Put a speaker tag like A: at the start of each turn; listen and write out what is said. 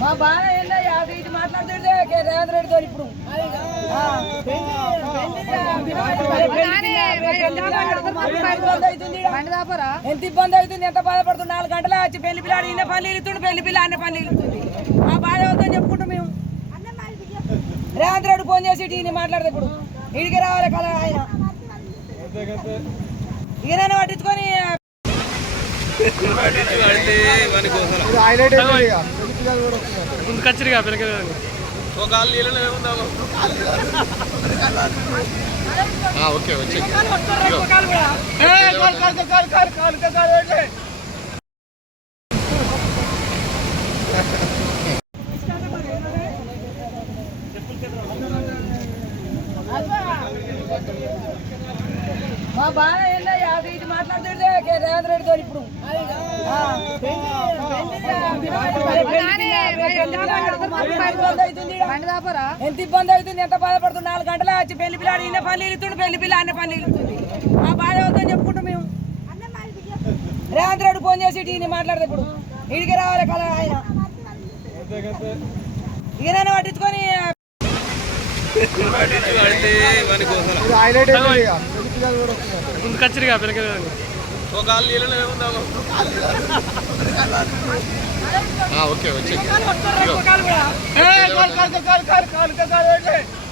A: మా బాగా ఏందయ్యా అది ఇది మాట్లాడుతుంటే కే- రేవంత్ రెడ్డితో ఇప్పుడు. ఎంత ఇబ్బంది అవుతుంది ఎంత బాధపడుతుంది? నాలుగు గంటలే వచ్చి పెళ్ళి పిల్లాడు ఈయన పల్లి ఇస్తుండు పెళ్ళి పిల్ల అన్న పల్లి ఇస్తుంది మా బాధ అవుతుందని చెప్పుకుంటాం మేము. రేవంత్ రెడ్డి ఫోన్ చేసి ఈయన మాట్లాడదు ఇప్పుడు. ఇడికి రావాలి కదా ఆయన. ఈయన పట్టించుకొని
B: ముందు కచ్చరిగా పిల్లకి
C: ఓకే వచ్చి.
A: మా మాట్లాడుతుంటే రేవంత్ రెడ్డితో ఇప్పుడు ఆ. ఎంత ఇబ్బంది అవుతుంది ఎంత బాధపడుతుంది నాలుగు గంటలే వచ్చి పెళ్ళి పిల్లాడు ఈయన పల్లి ఇస్తుండు పెళ్ళి పిల్ల అన్న పల్లి ఇస్తుంది మా బాధ అవుతుందని చెప్పుకుంటాం మేము రేవంత్ రెడ్డి ఫోన్ చేసి ఈయన మాట్లాడదు ఇప్పుడు ఇడికి రావాలి కదా ఆయన ఈయన పట్టించుకొని
B: ముందు కచ్చరిగా పిల్లకి
C: ఓకే వచ్చి
A: కాలు కూడా